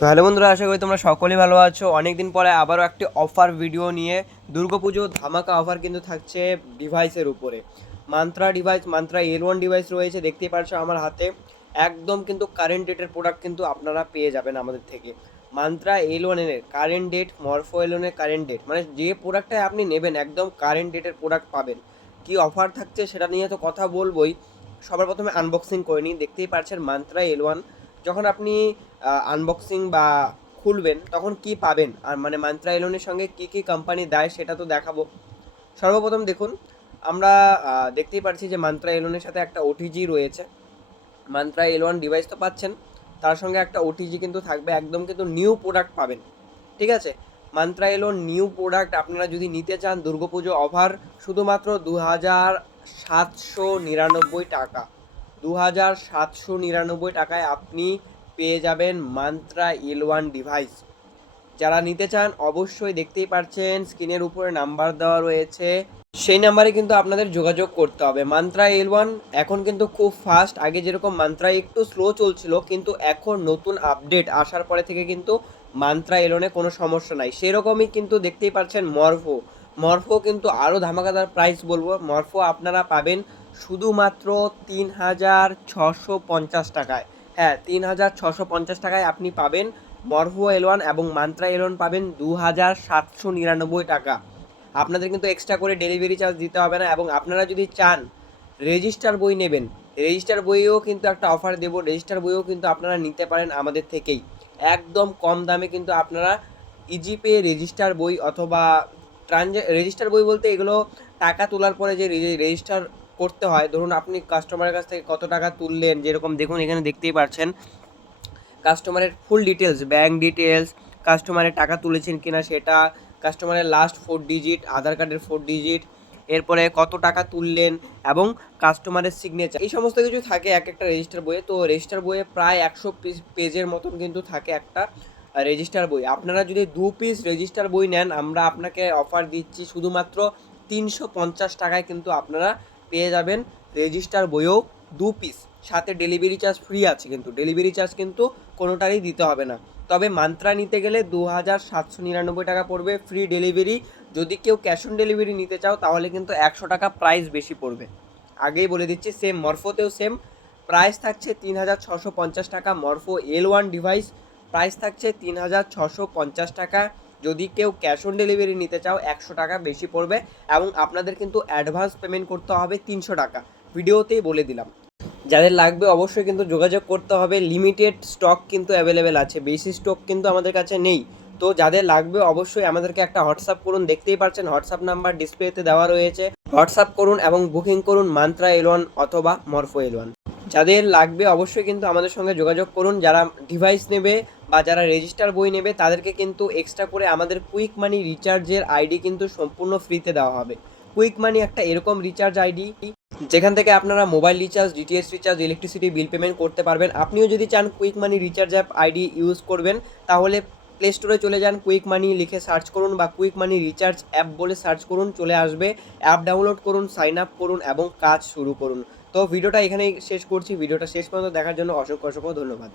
তো হ্যালো বন্ধুরা, আশা করি তোমরা সকলেই ভালো আছো। অনেকদিন পরে আবারও একটি অফার ভিডিও নিয়ে দুর্গাপুজো ধামাকা অফার কিন্তু থাকছে ডিভাইসের উপরে। Mantra device, mantra L1 device রয়েছে, দেখতেই পারছো আমার হাতে। একদম কিন্তু কারেন্ট ডেটের প্রোডাক্ট কিন্তু আপনারা পেয়ে যাবেন আমাদের থেকে। মান্ত্রা L1 এর কারেন্ট ডেট, মরফো L1 এর কারেন্ট ডেট, মানে যে প্রোডাক্টটাই আপনি নেবেন একদম কারেন্ট ডেটের প্রোডাক্ট পাবেন। কি অফার থাকছে সেটা নিয়ে তো কথা বলবোই। সবার প্রথমে আনবক্সিং করে নিই। দেখতেই পাচ্ছেন মান্ত্রা L1 যখন আপনি আনবক্সিং বা খুলবেন তখন কি পাবেন, আর মানে মান্ত্রা এলোনের সঙ্গে কি কি কোম্পানি দেয় সেটা তো দেখাবো। সর্বপ্রথম দেখুন, আমরা দেখতেই পাচ্ছি যে মান্ত্রা এলোনের সাথে একটা ওটিজি রয়েছে। মান্ত্রা L1 ডিভাইস তো পাচ্ছেন, তার সঙ্গে একটা ওটিজি কিন্তু থাকবে, একদম কিন্তু নিউ প্রোডাক্ট পাবেন। ঠিক আছে, মান্ত্রা L1 নিউ প্রোডাক্ট আপনারা যদি নিতে চান, দুর্গাপুজো অফার শুধুমাত্র 2799 টাকা। 2799 টাকায় আপনি পেয়ে যাবেন মান্ত্রা L1 ডিভাইস। যারা নিতে চান অবশ্যই দেখতেই পাচ্ছেন স্ক্রিনের উপরে নাম্বার দেওয়া রয়েছে, সেই নাম্বারে কিন্তু আপনাদের যোগাযোগ করতে হবে। মান্ত্রা L1 এখন কিন্তু খুব ফাস্ট। আগে যেরকম মান্ত্রা একটু স্লো চলছিল, কিন্তু এখন নতুন আপডেট আসার পরে থেকে কিন্তু মান্ত্রা L1 কোনো সমস্যা নাই। সেরকমই কিন্তু দেখতেই পাচ্ছেন মরফো। মরফো কিন্তু আরও ধামাকাদার প্রাইস বলবো। মরফো আপনারা পাবেন শুধুমাত্র 3650 টাকায়। হ্যাঁ, 3650 টাকায় আপনি পাবেন মরফো L1, এবং মান্ত্রা L1 পাবেন 2799 টাকা। আপনাদের কিন্তু এক্সট্রা করে ডেলিভারি চার্জ দিতে হবে না। এবং আপনারা যদি চান রেজিস্টার বই নেবেন, রেজিস্টার বইয়েও কিন্তু একটা অফার দেবো। রেজিস্টার বইও কিন্তু আপনারা নিতে পারেন আমাদের থেকেই একদম কম দামে। কিন্তু আপনারা ইজিপে রেজিস্টার বই অথবা রেজিস্টার বই বলতে এগুলো টাকা তোলার পরে যে রেজিস্টার করতে হয়, ধরুন আপনি কাস্টমারের কাছ থেকে কত টাকা তুললেন, যেরকম দেখুন এখানে দেখতেই পাচ্ছেন কাস্টমারের ফুল ডিটেলস, ব্যাঙ্ক ডিটেলস, কাস্টমারের টাকা তুলেছেন কিনা সেটা, কাস্টমারের লাস্ট 4 ডিজিট, আধার কার্ডের 4 ডিজিট, এরপরে কত টাকা তুললেন, এবং কাস্টমারের সিগনেচার, এই সমস্ত কিছু থাকে এক একটা রেজিস্টার বইয়ে। তো রেজিস্টার বইয়ে প্রায় 100 পেজের মতন কিন্তু থাকে একটা রেজিস্টার বই। আপনারা যদি 2 পিস রেজিস্টার বই নেন, আমরা আপনাকে অফার দিচ্ছি শুধুমাত্র 350 টাকায় কিন্তু আপনারা পেয়ে যাবেন রেজিস্টার বইও 2 পিস। সাথে ডেলিভারি চার্জ ফ্রি আছে, কিন্তু ডেলিভারি চার্জ কিন্তু কোনোটারই দিতে হবে না। তবে মান্ত্রা নিতে গেলে 2799 টাকা পড়বে ফ্রি ডেলিভারি। যদি কেউ ক্যাশ অন ডেলিভারি নিতে চাও তাহলে কিন্তু 100 টাকা প্রাইস বেশি পড়বে। আগেই বলে দিচ্ছি, সেম মরফোতেও সেম প্রাইস থাকছে 3650 টাকা। মরফো L1 ডিভাইস প্রাইস থাকছে 3650 টাকা। যদি কেউ ক্যাশ অন ডেলিভারি নিতে চাও 100 টাকা বেশি পড়বে, এবং আপনাদের কিন্তু অ্যাডভান্স পেমেন্ট করতে হবে 300 টাকা। ভিডিওতেই বলে দিলাম। যাদের লাগবে অবশ্যই কিন্তু যোগাযোগ করতে হবে। লিমিটেড স্টক কিন্তু অ্যাভেলেবেল আছে, বেশি স্টক কিন্তু আমাদের কাছে নেই। তো যাদের লাগবে অবশ্যই আমাদেরকে একটা হোয়াটসঅ্যাপ করুন। দেখতেই পাচ্ছেন হোয়াটসঅ্যাপ নাম্বার ডিসপ্লেতে দেওয়া রয়েছে, হোয়াটসঅ্যাপ করুন এবং বুকিং করুন মান্ত্রা L1 অথবা মরফো L1। যাদের লাগবে অবশ্যই কিন্তু আমাদের সঙ্গে যোগাযোগ করুন। যারা ডিভাইস নেবে বা যারা রেজিস্টার বই নেবে তাদেরকে কিন্তু এক্সট্রা করে আমাদের কুইক মানি রিচার্জের আইডি কিন্তু সম্পূর্ণ ফ্রিতে দেওয়া হবে। কুইক মানি একটা এরকম রিচার্জ আইডি যেখান থেকে আপনারা mobile recharge, DTS recharge, electricity bill payment করতে পারবেন। আপনিও যদি চান কুইক মানি রিচার্জ অ্যাপ আইডি ইউজ করবেন, তাহলে প্লে স্টোরে চলে যান, কুইক মানি লিখে সার্চ করুন বা কুইক মানি রিচার্জ অ্যাপ বলে সার্চ করুন, চলে আসবে। অ্যাপ ডাউনলোড করুন, সাইন আপ করুন এবং কাজ শুরু করুন। তো ভিডিওটা এখানেই শেষ করছি। ভিডিওটা শেষ পর্যন্ত দেখার জন্য অসংখ্য অসংখ্য ধন্যবাদ।